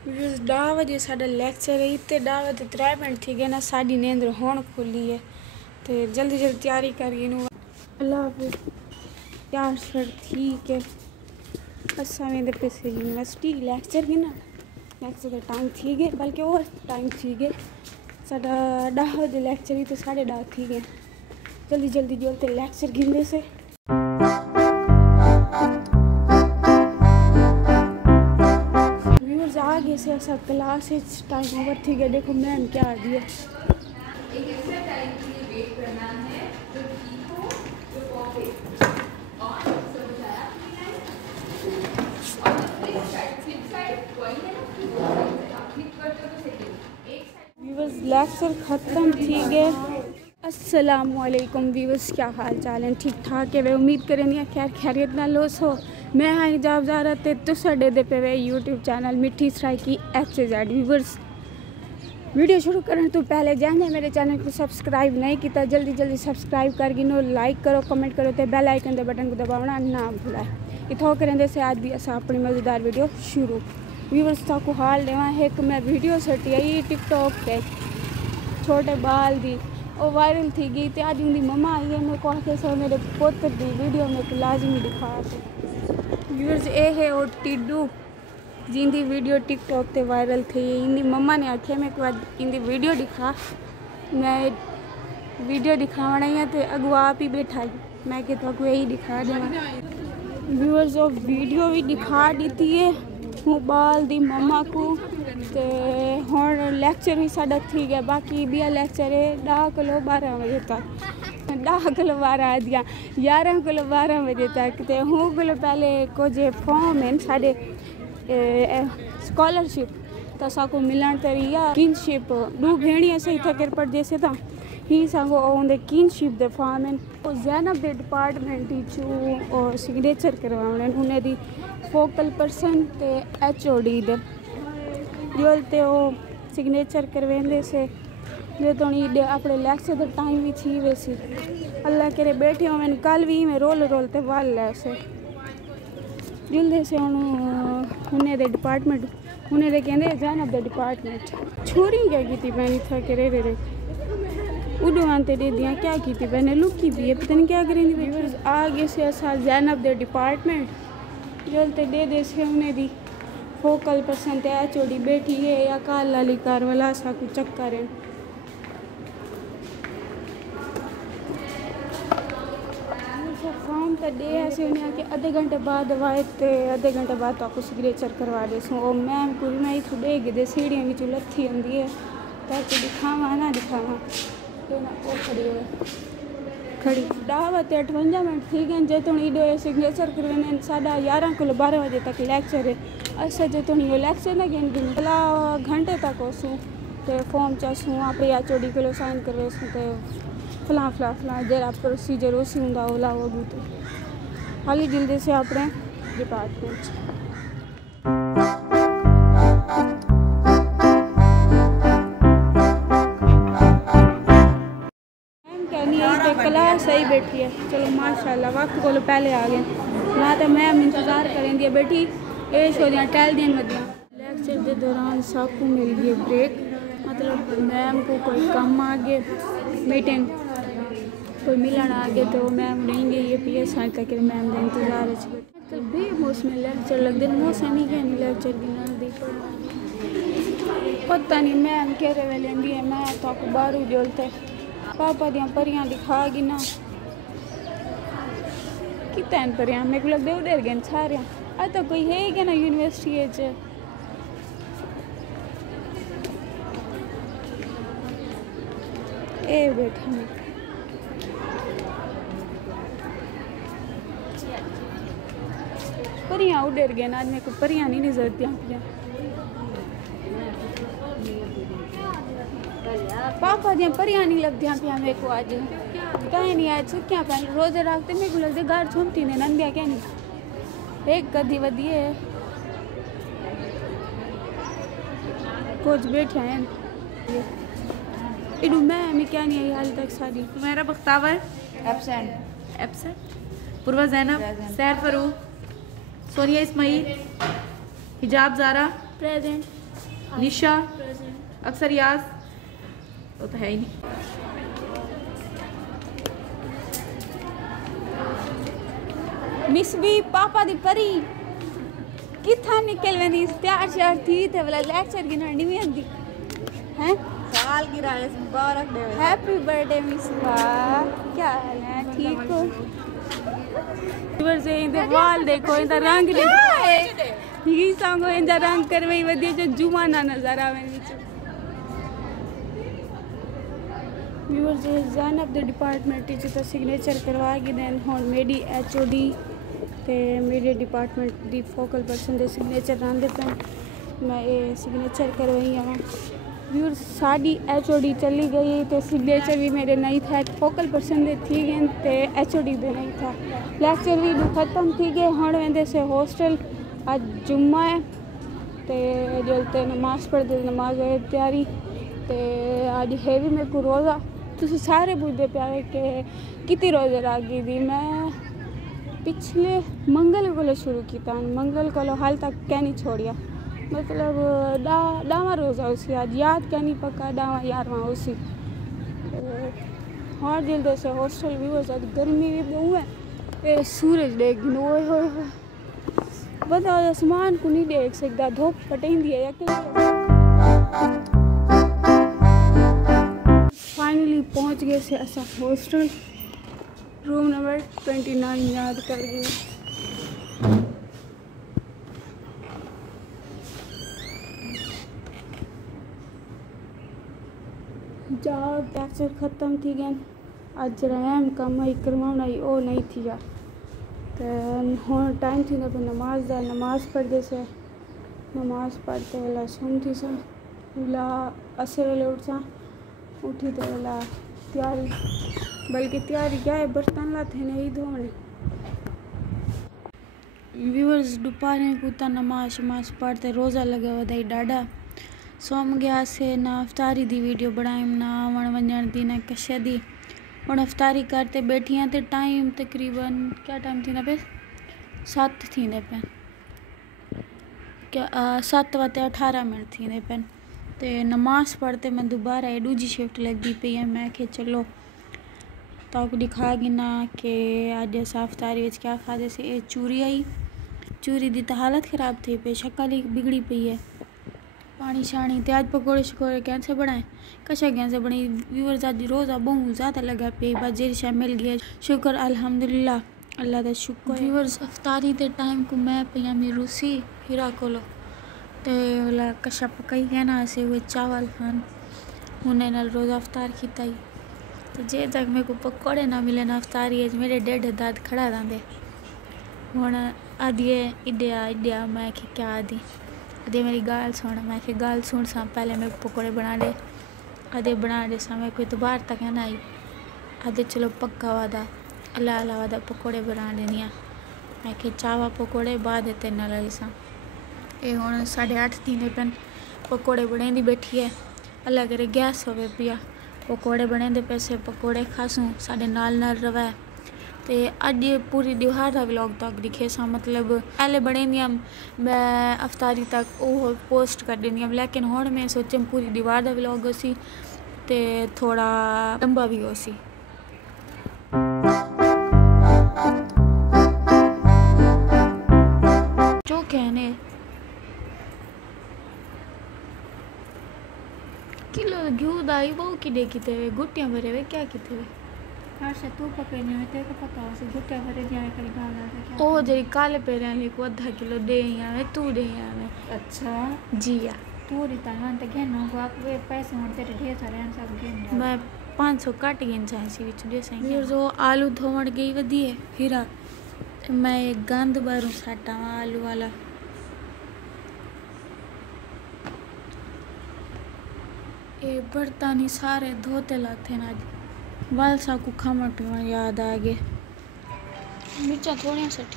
10 वजे साडा लैक्चर है ते 10 वजे 3 मिनट थी गए ना साडी नींद हुण खुली है ते जल्दी जल्दी तैयारी करिए नु अल्लाह हाफिज़ यार सर ठीक है असा वेंदे पैसे यूनिवर्सिटी लैक्चर की ना लैक्चर का टाइम थी गए बल्कि और टाइम थी गए साडा 10 बजे लैक्चर ही तो 10:30 थी गए जल्दी जल्दी जोलते लैक्चर गिनदे से आगे से ऐसा क्लास टाइम ओवर थी गया देखो मैम क्या आ गया लेक्चर ख़त्म थी गए। अस्सलाम वालेकुम व्यूअर्स, क्या हाल चाल है? ठीक ठाक है वे उम्मीद करें खैर खैरियत ना लोस हो। मैं हाँ हिजाब ज़ारा ते तुसाडे दे पे वे यूट्यूब चैनल मिठी सराइकी HZ व्यूअर्स। वीडियो शुरू करने तो पहले जाने मेरे चैनल को सब्सक्राइब नहीं किया जल्दी जल्दी सब्सक्राइब कर गिनो, लाइक करो, कमेंट करो तो बेल आइकन के बटन को दबाना ना भूलें। इतना करें से आज भी असा अपनी मज़ेदार वीडियो शुरू। व्यूअर्स को हाल देवा एक मैं वीडियो सटी आई टिकटॉक पे छोटे बाल दी वो वायरल थी गई तो आज उनकी मम्मा आई है मेरे को आके सर मेरे पुत्र की वीडियो में को लाजमी दिखा के। व्यूअर्स ये है वो टिड्डू जिंदी वीडियो टिकटॉक पे वायरल थी। इनकी मम्मा ने आखे मेरे को आज इनकी वीडियो दिखा, मैं वीडियो दिखावना ही है तो अगू आप ही बैठा मैं कि तो यही दिखा देना। व्यूअर्स वो वीडियो भी दिखा दी है हूँ बाल दी मम्मा को ते हुण लैक्चर भी साडा थी गया। बाकी बिया लैक्चर है 10 किलो 12 बजे तक 10 किलो 12 दिया 11 किलो 12 बजे तक ते हूँ किलो पहले कुछ फॉर्म है साडे स्कॉलरशिप तो साको मिलन तरिया किनशिप दू भेड़ियाँ सही थकेर पड़ जैसे था ही सांगो ओंदे किनशिप दे फॉर्म है वो ज़ैनब दे डिपार्टमेंट चू और सिग्नेचर करवाने उन्हें दी फोकल पर्सन ते HOD दे जोलते वो सिग्नेचर करवेंदे से जो तो अपने लैक्चर का टाइम भी थी वैसे अल्लाह करे बैठे हो मैंने कल भी मैं रोल रोलते वाल ऐसे जुलदे से उन्हें दे डिपार्टमेंट उन्हें दे कहते ज़ैनब दे डिपार्टमेंट छोरी क्या की मैंने था कि रे उड़ो आते दे दिया क्या की थी मैंने लुकी भी है पता नहीं क्या करेंगे। आगे से ऐसा ज़ैनब दे डिपार्टमेंट जलते दे से उन्हें दी फोकल पर्सन ते HOD बैठी है या काल लाली कार वाला सा कुछ चक्कर है। फॉर्म तो दे ऐसे उन्हें आके आधे घंटे बाद आए तो आधे घंटे बाद तो आपको सिग्नेचर करवा दे सो मैम को भी मैं इतों दे दे सीढ़ियाँ भी लत्थी आँदी है ताकि दिखावा ना दिखावा तो ना वो खड़ी 10 बजे 58 मिनट थी गए जो तो ईडो सिग्नेचर करवाने 11:30 किलो 12 बजे तक लैक्चर है। अच्छा जो तो वो लैक्चर ना गिन गिन भला घंटे तक होसूँ तो फॉर्म चासूँ आप HOD को साइन करवेसूँ तो फलां फलां फलां जरा प्रोसीजर उसी होंगे ओला होगी तो हाली जल्दी से अपने डिपार्टमेंट क्लास सही बैठी है। चलो माशाल्लाह वक्त को पहले आ गए ना तो मैम इंतज़ार करें दिया बैठी ये हो दिया टहल दिया मदियाँ। लैक्चर के दौरान सबको मिल गई ब्रेक मतलब मैम को कोई कम आ गए मीटिंग कोई मिलन आ गए तो मैम रहेंगे ये PS साल तक मैम का इंतज़ार है। तो बेमौसमी लेक्चर लगते मौसम ही क्या नहीं लेक्चर गिना दी पता नहीं मैम कह रहे लेंदी है मैं तो आपको बारू जोलते पापा दियाँ परियां दिखा गी ना कितने परियां मेरे को लगता उधर गए सारे अब तो कोई है ही क्या ना यूनिवर्सिटी ए बैठा परियां उधर गए आज मेरे को परियां नहीं नजर दियाँ पापा दियाँ परियां नहीं लगदियाँ पिया मेरे को आज कहीं नहीं आज छुट्टियाँ पहन रोज़े रखते मेरे को लगते घर छुट्टी ने नंदिया क्या नहीं एक कदी वधिए कुछ बैठे हैं इडू मैं क्या नहीं आई हाल तक सारी मेरा बख्तावर एब्सेंट पूर्वा ज़ैनब सैर फरूक सोनिया इस्माइल हिजाब ज़ारा प्रेजेंट। निशा, प्रेजेंट। अक्सर याज, वो तो है ही नहीं। मिस भी पापा दी परी किथा निकल वेंदी तैयार श्यार थी ते वाला लेक्चर गिनानी भी आंदी हैं। साल की राइस मुबारक दे। हैप्पी बर्थडे मिस बा, क्या हाल है, ठीक हो? इवर से इंदे वाल देखो, इंदा रंग देखो, ये सांगो इंदा रंग करवई वदी जो जुमा ना नजर आवे विच। व्यूअर जे ज़ैनब दे डिपार्टमेंट च तो सिग्नेचर करवा के देन हुन मेरी एचओडी ते मेरे डिपार्टमेंट दी फोकल पर्सन दे सिग्नेचर रंदे पे मैं ये सिग्नेचर करवाई आवां। व्यूअर साडी एचओडी चली गई तो सिग्नेचर भी मेरे नहीं था, फोकल पर्सन दे थी गए ते एचओडी दे नहीं था। लेक्चर भी खत्म थी गए, हुन वेंदे से हॉस्टल। आज जुम्मा है ते जलते नमाज पढ़ते नमाज तैयारी ते आज है भी मेरे को रोज़ा। तुम सारे बुझते प्यारे के कितनी रोज़े रागी दी। मैं पिछले मंगल को शुरू किया, मंगल को हाल तक क्या नहीं छोड़िया, मतलब डावा रोज़ा उसी आज याद क्या नहीं पक्का डावा 11वां उसी। हाँ जल्द से हॉस्टल भी हो जाती, गर्मी भी बहुत है, ये सूरज देख ओए होए बंदा आसमान को नहीं देख सकता, धूप पटेंदी है। फाइनली पहुंच गए से असा हॉस्टल, रूम नंबर 29 याद कर गए। जाओ लेक्चर ख़त्म थी गए, अज रहम कम ही करवाना ही ओ नहीं थी यार। तो हुन टाइम थी पे नमाज दा, नमाज पढ़ते से नमाज पढ़ते वाला सुनती सा वाला असर वाले उठसा उठी तो वाला तैयारी, बल्कि तैयारी क्या है बर्तन ला थे नहीं धोने। व्यूअर्स दोपहर कुत्ता नमाज शमाज पढ़ते रोज़ा लगा हुआ दाई डाडा सोम गया से ना अफ्तारी दी वीडियो बनाई ना वण वंजन दी ना कशे दी। हुण अफ्तारी करते बैठी हैं तो टाइम तकरीबन क्या टाइम थी ना पे 7 थी पे क्या 7:18 थी पे ते नमाज पढ़ते मैं दोबारा ये दूजी शिफ्ट लगती पई है। मैं कि चलो तक दिखा गिना कि अज अस अफ्तारी विच क्या खादे से। ये चूरी आई, चूरी दी तो हालत ख़राब थी पे, शक्ल ही बिगड़ी पई है। पानी शानी ते आज पकौड़े शकोड़े कैसे बनाए, कशा कैसे बनी। व्यूअर्स आज रोज़ा बहुत ज़्यादा लगा पे, बाजेर शाह मिल गया, शुक्र अल्हम्दुलिल्लाह, अल्लाह दा शुक्र। व्यूअर्स अफ्तारी के टाइम को मैं पिया मेरी रूसी हीरा कोलो ते वाला कशा पकाई कहना से हुए चावल खान उन्हें नाल रोज़ा अफ्तार किया ही। तो जे तक मेरे को पकौड़े ना मिले ना अफ्तारी मेरे डेढ़ दाद खड़ा रहते। हुण आदिए इडिया मैं क्या आदि अदे मेरी गाल सुन, मैं कि गाल सुन सा पहले मेरे को पकौड़े बना दे, अदे बना दे सा मेरे को इतबार तक है ना आई, अदे चलो पक्का वादा अल्लाह अल्लाह वादा पकौड़े बना देनी। मैं कि चावा पकौड़े बाद तेरे नाल लाई सा। ये हुण 8:30 थी पेन, पकौड़े बनेंदी बैठी है, अल्लाह करे गैस होवे पिया, पकौड़े बनेंदे पैसे पकौड़े खासूं साढ़े नाल रवे। तो अज पूरी दिहार का व्लॉग तक दिखे सा, मतलब पहले बने दियाँ मैं अफ्तारी तक वो पोस्ट कर देंदी, लेकिन हुण मैं सोचा पूरी दीवार का व्लॉग हो सी ते थोड़ा लंबा भी हो सी। जो कहने किलो घी दाई वो कि किते हुए गुटियाँ भरे हुए क्या किते हुए हर्ष तू पकड़ने में तेरे को पता हो से गुट्टे भरे दिया करी गाल आ क्या ओ जरी काले पेरे ले को आधा किलो दे आवे तू दे आवे। अच्छा जी या तू रिता हां तो घेनो को आप वे पैसे हों तेरे ढेर सारे हैं सब घेन मैं 500 काट गिन जाए सी विच दे सही। ये जो आलू धोवण गई वदी है हीरा मैं एक गंद बारू साटा आलू वाला ये बर्तन सारे धोते लाते ना वाल सा को खाना पीना याद आ गए। मिर्चा थोड़ी सट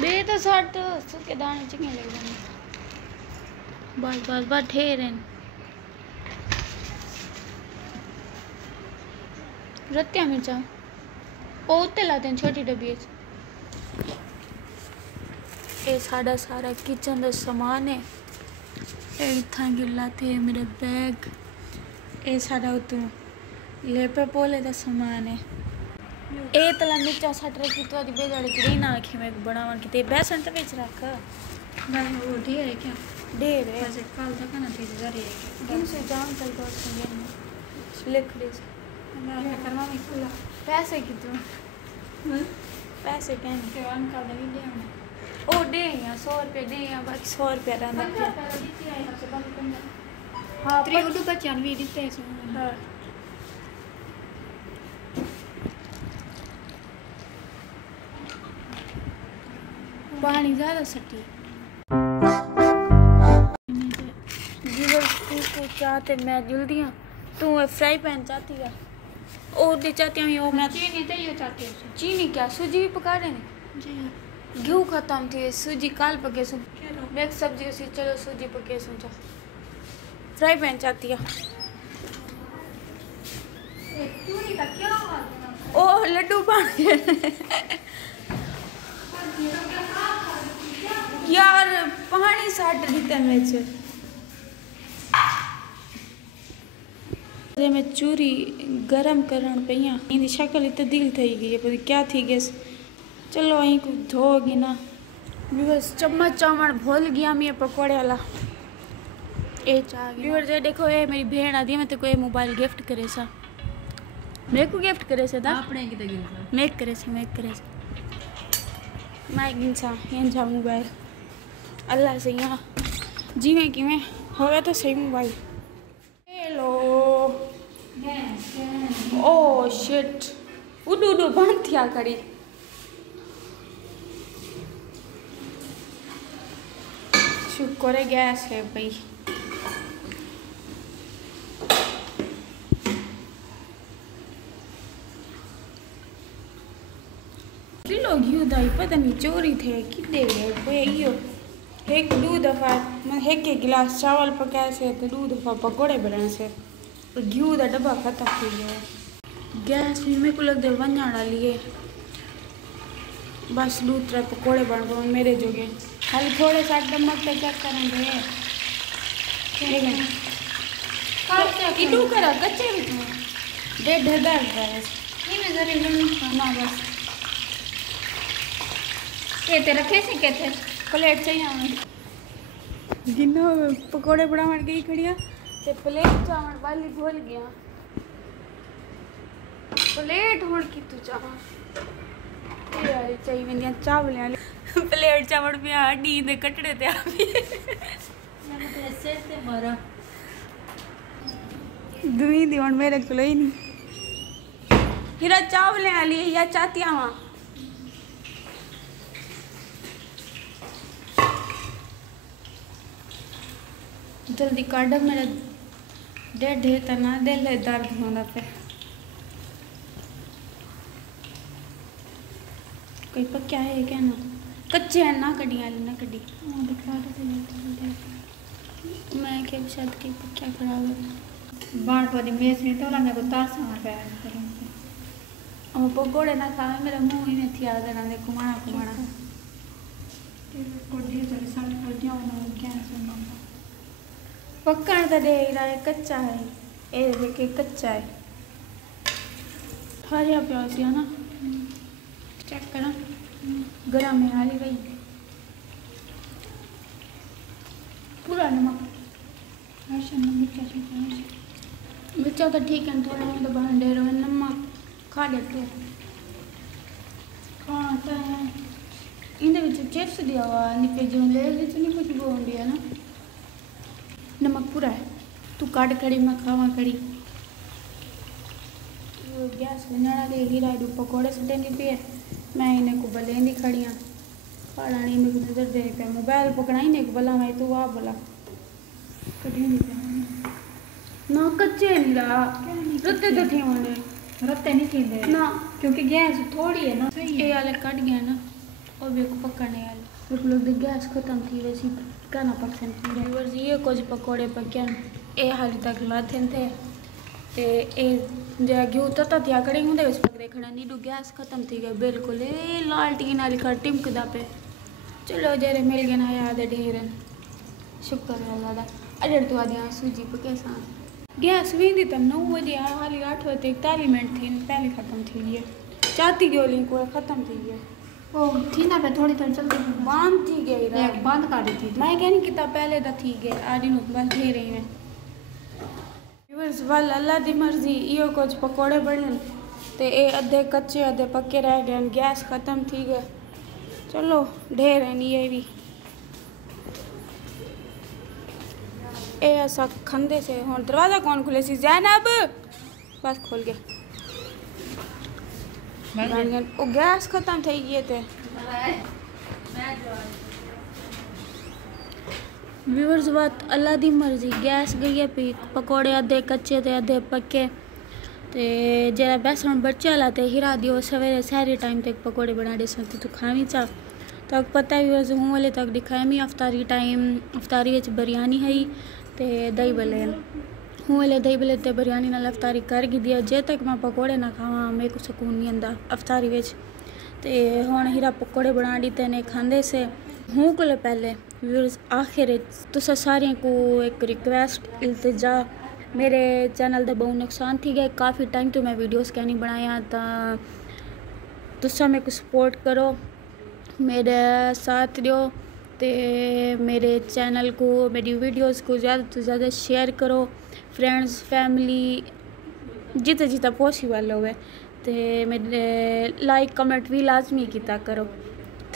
बे तो सट सूखे दाने चंगे लग जाने बस बस बस ठहरे रत्तिया मिर्चा ओ उत्ते लाते हैं छोटी डब्बी ये सारा किचन का सामान है। इतना गिला थे मेरा बैग। ये सारा उतू लेपे पोले का सामान है। ये तला मिर्चा सट रखी तो अभी बेगड़ की ना रखी मैं बनावन की ते बेसन तो बेच रख मैं वो ढेर है क्या ढेर है वैसे कल तक ना थी जरी दिन से जान चल गया सुन लिख ले मैं करवा में खुला पैसे कितने पैसे कहने के अंकल ने दिया हमने ओ दे या 100 रुपए दे या बाकी 100 रुपए रहना हाँ त्रे उडू बच्चन भी दिते हैं हाँ पानी ज़्यादा सटी तू चाहते मैं जल्दी हाँ तू फ्राई पैन चाहती है और दे चाहती हूँ मैं चीनी तो ये चाहती है चीनी क्या सूजी भी पका रहे हैं जी घी खत्म थी सूजी काल पके सु एक सब्जी उसी चलो सूजी पके सु जा फ्राई पैन चाहती है चूड़ी का क्या ओ लड्डू पानी यार पानी साट दीते में मैं चूरी गरम करण पे इन शक्ल इत दिल थी गई है पर क्या थी गैस चलो अं को धोगी ना बस चम्मच चावण भूल गया मैं पकौड़े वाला ए चाह जे देखो ये मेरी बहन आदि मैं तो कोई मोबाइल गिफ्ट करे सा मेरे को गिफ्ट करे सा आपने किते गिफ्ट मेक करे सा मैं गिनसा ये जा मोबाइल अल्लाह से यहाँ जिमें कि मैं होगा तो सही मोबाइल हेलो ओ शिट उडू उडू बंद थिया करी शुक्र है गैस है भाई किलो घी दाई पता नहीं चोरी थे कितने कोई यो एक दो दफ़ा मैं एक गिलास चावल पकाए से तो 2 दफ़ा पकौड़े बनाए से और घी का डब्बा खत्म हो गया गैस भी मेरे को लगता है वंजा डाली है बस 2-3 पकौड़े बन गए मेरे जोगे खाली थोड़े सा नमक पे चेक करेंगे इडू करा कच्चे भी तुम 1.5 ना बस ये तेरा कैसे कहते प्लेट चाहिए हमें गिनो पकौड़े बनावन गई खड़िया ते प्लेट चावण वाली भूल गया प्लेट हुण की तू चाह यार चाहिए वेंदियां चावल वाली प्लेट चावण भी हड्डी दे कटड़े ते आवी मैं तो ऐसे से मरा दुई दीवन मेरे को ही नहीं हीरा चावल वाली या चाहती आवा जल्दी काट मेरा डेढ़ तो ना दिल दर्द होता पे कोई पक्या है क्या ना कच्चे हैं ना कड़ी वाली ना कड़ी मैं क्या शायद कहीं पक्या खराब है बाण पर मेस नहीं तो लगा को तार सार पे करेंगे और पकोड़े ना खावे मेरा मुंह ही नहीं थी आदर ना घुमाना घुमाना कोड़ी तो साल कर दिया ना क्या सुनना पकड़ तो दे रहा है कच्चा है ये देखे कच्चा है हरिया प्याज है ना चेक करा गरम है हाली गई पूरा नमक मिर्चा तो ठीक है थोड़ा मैं तो बाहर दे रहा नमक खा लेते हाँ तो है इंदे चिप्स दिया हुआ निके जो ले नहीं कुछ बोल दिया ना नमक पूरा है तू काट खड़ी मैं खावा खड़ी गैस बनाना दे हीरा दू पकौड़े सटेंदी पे मैं इन्हें को बलेंदी खड़ियाँ पढ़ानी इन्हें को नजर दे पे मोबाइल पकड़ा इन्हें को बला मैं तो वाह बोला कटेंदी पे ना कच्चे नहीं रहा रत्ते तो थे होने रत्ते नहीं थी ना क्योंकि गैस थोड़ी है ना ये वाले कट गया ना और भी को पकड़ने वाले एक लोग गैस खत्म थी वैसी कहना परसेंट व्यूअर्स ये कुछ पकौड़े पकन ए हाली तक लाथे थे ते ए जे घी तता थिया कड़ी हुंदे विच पकड़े खड़ा नीडू गैस खत्म थी गई बिल्कुल ए लाल टीन वाली खड़ टिमकदा पे चलो जेरे मिल गए ना याद ढेर शुक्र है अल्लाह दा। अजर तो आदि सूजी पके सा गैस भी दी तम 9 बजे हाली 8 बजे 41 मिनट थी पहले ख़त्म थी है चाहती गोली को ख़त्म थी है ओ थी ना पे थोड़ी जल्दी बंद थी गई एक बंद कर दी थी मैं कहनी किता पहले तो थी गए आदि नु बस दे रही मैं व्यूअर्स वाल अल्लाह दी मर्जी इयो कुछ पकोड़े बने ते ए अद्धे कच्चे अद्धे पक्के रह गए गैस ख़त्म थी गए चलो ढेर है नहीं ये भी ए ऐसा खंदे से हुन दरवाजा कौन खुले सी ज़ैनब बस खोल गया ओ गैस खत्म थी गई थे व्यूअर्स बात अल्लाह दी मर्जी गैस गई है पी पकोड़े अद्धे कच्चे ते अद्धे पक्के ते जरा बेसन बच्चे ला ते हिरा दियो सवेरे सारे टाइम तक पकोड़े बना दे सकते तो खावी चा तक पता ही हूँ वाले तक दिखाया मी अफ्तारी टाइम अफ्तारी विच बिरयानी है ते दही भले हूँ वाले दही भले ते बिरयानी नाल अफ्तारी कर गी दिया जे तक मैं पकोड़े ना खावा मेरे को सुकून नहीं आंदा अफ्तारी विच ते हुण हीरा पकोड़े बना दीते ने खांदे से हूँ को पहले व्यूअर्स आखिर तुसा सारे को एक रिक्वेस्ट इल्तिजा मेरे चैनल दे बहुत नुकसान थी गए काफ़ी टाइम तो मैं वीडियोस क्या नहीं बनाया तो तुसा मेरे को सपोर्ट करो मेरे साथ दियो ते मेरे चैनल को मेरी वीडियोस को ज़्यादा तो ज़्यादा शेयर करो फ्रेंड्स फैमिली जितना जितना पॉसिबल होवे ते मेरे लाइक कमेंट भी लाजमी किया करो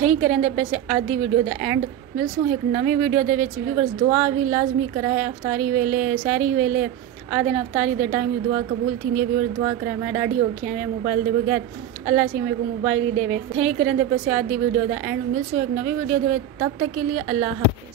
थी करें पैसे आधी वीडियो दा एंड मिलसूँ एक नवी वीडियो दे विच व्यूअर्स दुआ भी लाजमी कराए अफ्तारी वेले सहरी वेले आधे अफ्तारी दे टाइम दुआ कबूल थी व्यूअर्स दुआ कराए मैं ढाढी औखी आया मोबाइल दे बगैर अल्लाह से मेरे को मोबाइल ही देवे थी करें पैसे आधी वीडियो दा एंड मिलसूँ एक नवी वीडियो दे तब तक के लिए अल्लाह हाफ़िज़।